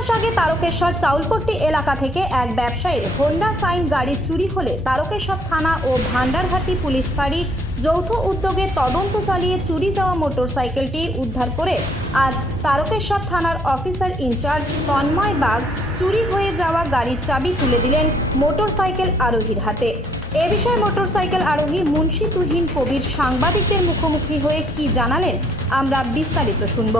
মাস আগে তারকেশ্বর চাউলপট্টি এলাকা থেকে এক ব্যবসায়ীর হোন্ডা সাইন গাড়ি চুরি হলে তারকেশ্বর থানা ও ভান্ডারঘাটি পুলিশ ফাঁড়ি যৌথ উদ্যোগে তদন্ত চালিয়ে চুরি যাওয়া মোটরসাইকেলটি উদ্ধার করে আজ তারকেশ্বর থানার অফিসার ইনচার্জ তন্ময় বাগ চুরি হয়ে যাওয়া গাড়ির চাবি তুলে দিলেন মোটরসাইকেল আরোহীর হাতে। এ বিষয়ে মোটরসাইকেল আরোহী মুন্সি তুহিন কবির সাংবাদিকদের মুখোমুখি হয়ে কি জানালেন আমরা বিস্তারিত শুনব।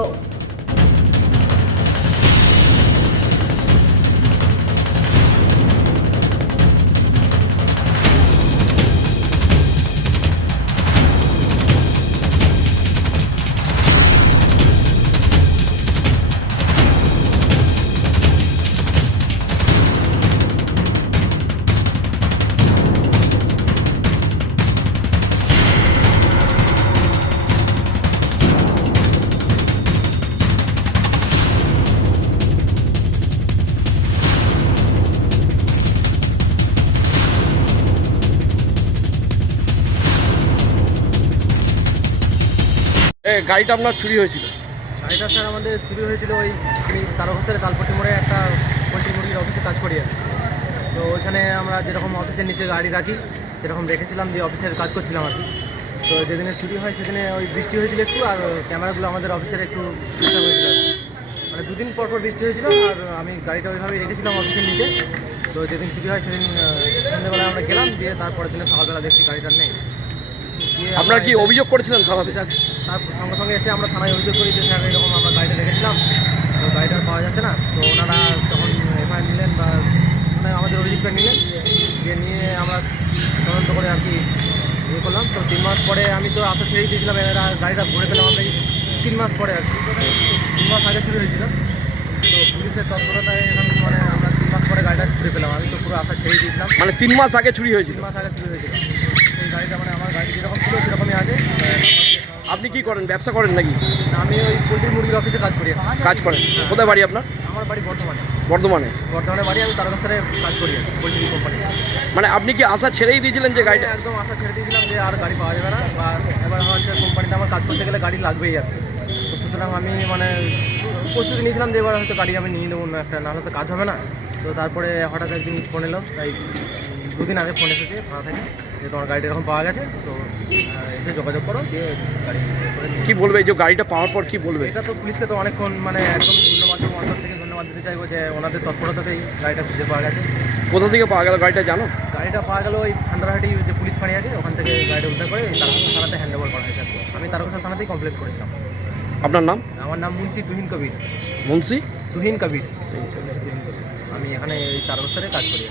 গাড়িটা আপনার চুরি হয়েছিল? গাড়িটা স্যার আমাদের চুরি হয়েছিল ওই আমি তারকেশ্বরে চালপট্টি মোড়ে একটা পোলট্রি মুরগির অফিসে কাজ করি আছি। তো ওইখানে আমরা যেরকম অফিসের নিচে গাড়ি রাখি সেরকম রেখেছিলাম, যে অফিসের কাজ করছিলাম আর কি। তো যেদিনে চুরি হয় সেদিনে ওই বৃষ্টি হয়েছিল একটু, আর ক্যামেরাগুলো আমাদের অফিসের একটু ডিস্টার্ব হয়েছিল, মানে দুদিন পর বৃষ্টি হয়েছিল, আর আমি গাড়িটা ওইভাবেই রেখেছিলাম অফিসের নিচে। তো যেদিন চুরি হয় সেদিন সন্ধ্যেবেলায় আমরা গেলাম, দিয়ে তারপরের দিনে সকালবেলা দেখছি গাড়িটা নেই। আপনারা কি অভিযোগ করেছিলেন থানাতে? তার সঙ্গে সঙ্গে এসে আমরা থানায় অভিযোগ করি যে স্যার এরকম আমরা গাড়িটা রেখেছিলাম, তো গাড়িটা পাওয়া যাচ্ছে না। তো ওনারা তখন এফআইআর নিলেন বা মানে আমাদের অভিযোগটা নিলেন, নিয়ে আমরা তদন্ত করে আর কি ইয়ে করলাম। তো 3 মাস পরে আমি তো আশা ছেড়েই দিয়েছিলাম, এরা গাড়িটা ঘুরে পেলাম আমরা 3 মাস পরে আর কি। 3 মাস আগে চুরি হয়েছিল, তো পুলিশের তৎপরতায় এখন মানে আমরা 3 মাস পরে গাড়িটা ঘুরে পেলাম। আমি তো পুরো আশা ছেড়েই দিয়েছিলাম। মানে 3 মাস আগে চুরি হয়েছিল? 3 মাস আগে চুরি হয়েছিল। এই গাড়িটা মানে আমার গাড়ি যেরকম ছিল সেরকমই আছে। আপনি কি করেন, ব্যবসা করেন নাকি? আমি ওই পোলট্রি মুরগির অফিসে কাজ করি। কাজ করেন? কোথায় বাড়ি আপনার? আমার বাড়ি বর্ধমানে। বর্ধমানে বাড়ি। আমি তারকেশ্বরে কাজ করি পোলট্রি কোম্পানি। মানে আপনি কি আশা ছেড়েই দিয়েছিলেন যে গাড়িটা? একদম আশা ছেড়ে দিয়েছিলাম যে আর গাড়ি পাওয়া যাবে না, বা এবার হচ্ছে কোম্পানিতে আমার কাজ করতে গেলে গাড়ি লাগবেই আর কি। তো সুতরাং আমি মানে প্রস্তুতি নিয়েছিলাম যে এবার হয়তো গাড়ি আমি নিয়ে নেবো না একটা, নাহলে তো কাজ হবে না। তো তারপরে হঠাৎ একদিন ফোন এলো, তাই 2 দিন আগে ফোন এসেছে থানা থেকে যে তোমার গাড়িটা এরকম পাওয়া গেছে, তো এসে যোগাযোগ করো, দিয়ে গাড়ি করে। কি বলবে এই যে গাড়িটা পাওয়ার পর, কি বলবে? এটা তো পুলিশকে তো অনেকক্ষণ মানে একদম অন্তর থেকে ধন্যবাদ দিতে চাইবো যে ওনাদের তৎপরতাতেই গাড়িটা খুঁজে পাওয়া গেছে। কোথা থেকে পাওয়া গেল গাড়িটা জানো? গাড়িটা পাওয়া গেল ওই ভান্ডারহাটি যে পুলিশ ফাঁড়ি আছে ওখান থেকে গাড়িটা উদ্ধার করে তারকেশ্বর থানাতে হ্যান্ড ওভার করা হয়েছে। আমি তারকেশ্বর থানাতেই কমপ্লেন করেছিলাম। আপনার নাম? আমার নাম মুন্সি তুহিন কবির। মুন্সি তুহিন কবির। আমি এখানে এই তারকেশ্বরে কাজ করি।